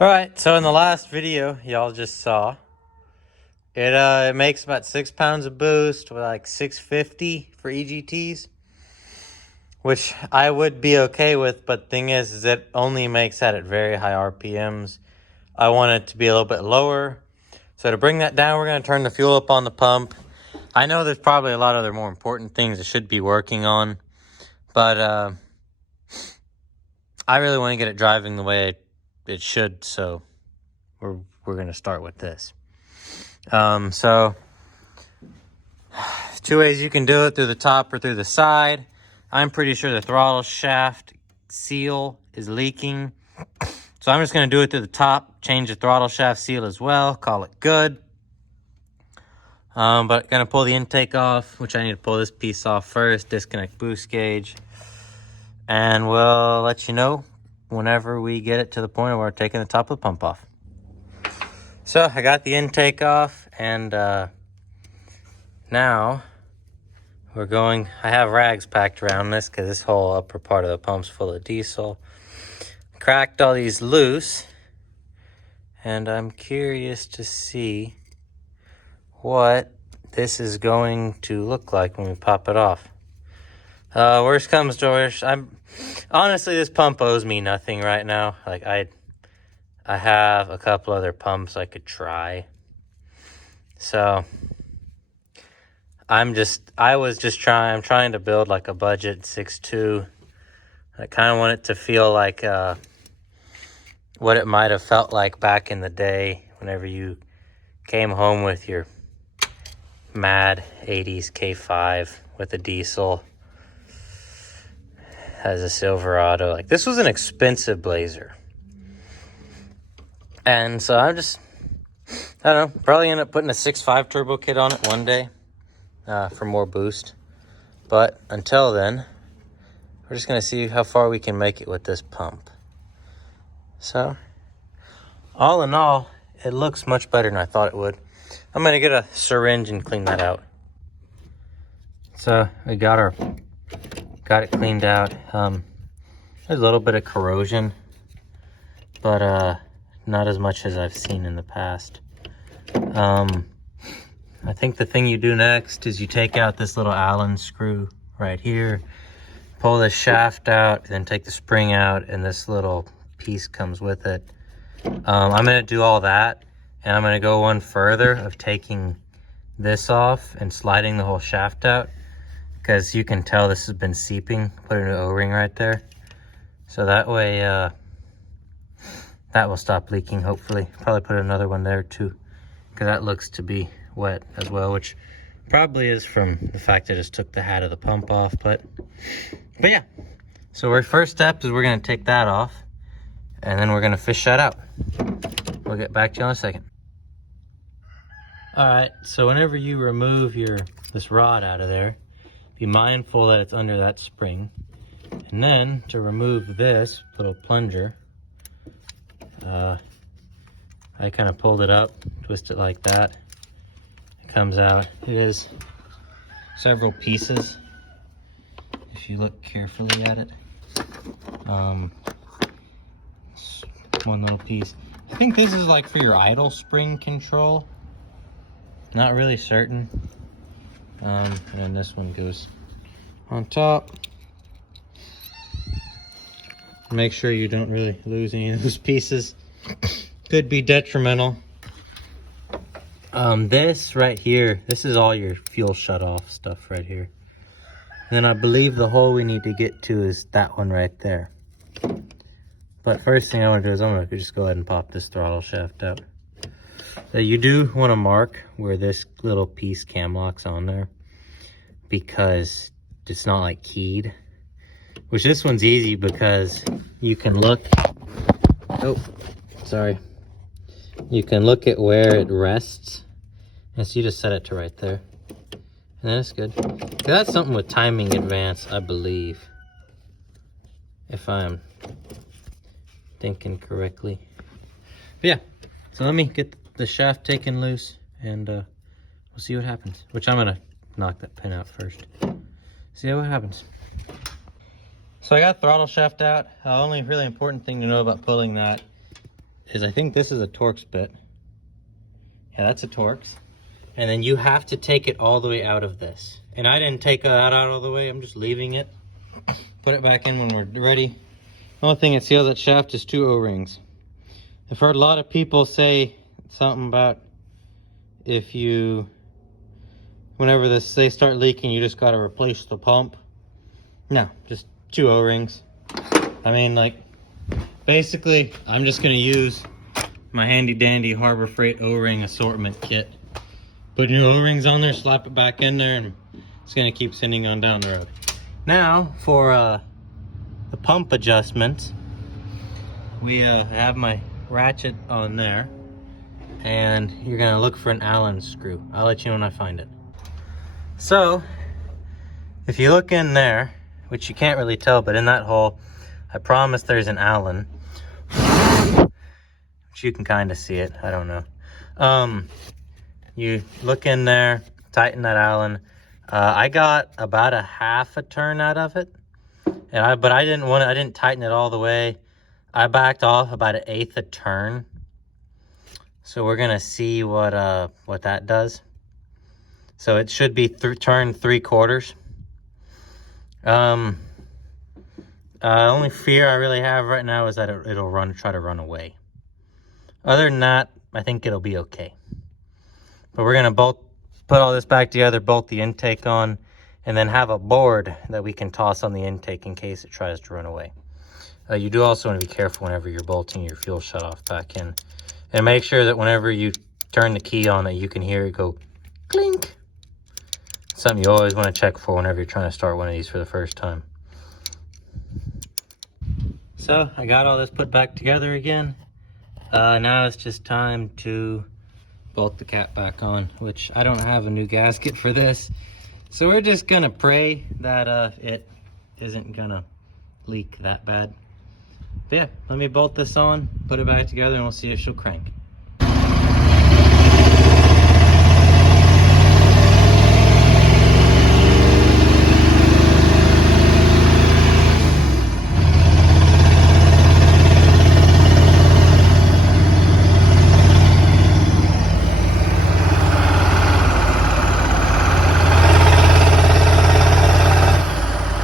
Alright, so in the last video y'all just saw, it makes about 6 pounds of boost with like 650 for EGTs, which I would be okay with, but thing is it only makes that at very high RPMs. I want it to be a little bit lower. So to bring that down, we're going to turn the fuel up on the pump. I know there's probably a lot of other more important things it should be working on, but I really want to get it driving the way it should, so we're going to start with this. So two ways you can do it, through the top or through the side. I'm pretty sure the throttle shaft seal is leaking, so I'm just going to do it through the top, change the throttle shaft seal as well, call it good. But going to pull the intake off, which I need to pull this piece off first, disconnect boost gauge, and we'll let you know whenever we get it to the point where we're taking the top of the pump off. So I got the intake off, and now we're going, I have rags packed around this because this whole upper part of the pump's full of diesel. Cracked all these loose, and I'm curious to see what this is going to look like when we pop it off. Worst comes to worst, honestly, this pump owes me nothing right now. Like I have a couple other pumps I could try. So I'm trying to build like a budget 6.2. I kind of want it to feel like what it might have felt like back in the day whenever you came home with your mad 80s K5 with a diesel as a Silverado. Like, this was an expensive Blazer. And so I don't know, probably end up putting a 6.5 turbo kit on it one day for more boost. But until then, we're just going to see how far we can make it with this pump. So, all in all, it looks much better than I thought it would. I'm going to get a syringe and clean that out. So, we got it cleaned out. There's a little bit of corrosion, but not as much as I've seen in the past. I think the thing you do next is you take out this little Allen screw right here, pull the shaft out, then take the spring out, and this little piece comes with it. I'm going to do all that, and I'm going to go one further of taking this off and sliding the whole shaft out, because you can tell this has been seeping. Put an O-ring right there, so that way that will stop leaking, hopefully. Probably put another one there too, because that looks to be wet as well, which probably is from the fact that I just took the hat of the pump off. But yeah, so our first step is we're going to take that off, and then we're going to fish that out. We'll get back to you in a second. All right, so whenever you remove this rod out of there, be mindful that it's under that spring. And then to remove this little plunger, I kind of pulled it up, twist it like that. It comes out. It is several pieces if you look carefully at it. One little piece. I think this is like for your idle spring control. Not really certain. And then this one goes on top. Make sure you don't really lose any of those pieces. Could be detrimental. This right here, this is all your fuel shut-off stuff right here. And then I believe the hole we need to get to is that one right there. But first thing I want to do is I'm going to just go ahead and pop this throttle shaft out. So you do want to mark where this little piece cam locks on there, because it's not like keyed. Which this one's easy because you can look, you can look at where it rests, and so you just set it to right there, and that's good. That's something with timing advance, I believe, if I'm thinking correctly. But yeah, so let me get the shaft taken loose, and we'll see what happens. Which I'm gonna knock that pin out first. See what happens. So I got throttle shaft out. Only really important thing to know about pulling that is I think this is a Torx bit. Yeah, that's a Torx. And then you have to take it all the way out of this. And I didn't take that out all the way. I'm just leaving it. Put it back in when we're ready. The only thing that seals that shaft is 2 O-rings. I've heard a lot of people say something about if you, whenever they start leaking, you just gotta replace the pump. No, just 2 O-rings. I mean, like, basically, I'm just gonna use my handy dandy Harbor Freight O-ring assortment kit. Put new O-rings on there, slap it back in there, and it's gonna keep sending on down the road. Now, for the pump adjustment, we have my ratchet on there, and you're gonna look for an Allen screw. I'll let you know when I find it. So, if you look in there, which you can't really tell, but in that hole, I promise there's an Allen. Which you can kind of see it, I don't know. You look in there, tighten that Allen. I got about a half a turn out of it, but I didn't tighten it all the way. I backed off about 1/8 a turn. So we're gonna see what that does. So it should be turn 3/4. Only fear I really have right now is that it'll try to run away. Other than that, I think it'll be okay. But we're gonna both put all this back together, bolt the intake on, and then have a board that we can toss on the intake in case it tries to run away. You do also want to be careful whenever you're bolting your fuel shutoff back in. And make sure that whenever you turn the key on it, you can hear it go clink. Something you always want to check for whenever you're trying to start one of these for the first time. So I got all this put back together again. Now it's just time to bolt the cap back on, which I don't have a new gasket for this. So we're just gonna pray that it isn't gonna leak that bad. But yeah, let me bolt this on, put it back together, and we'll see if she'll crank.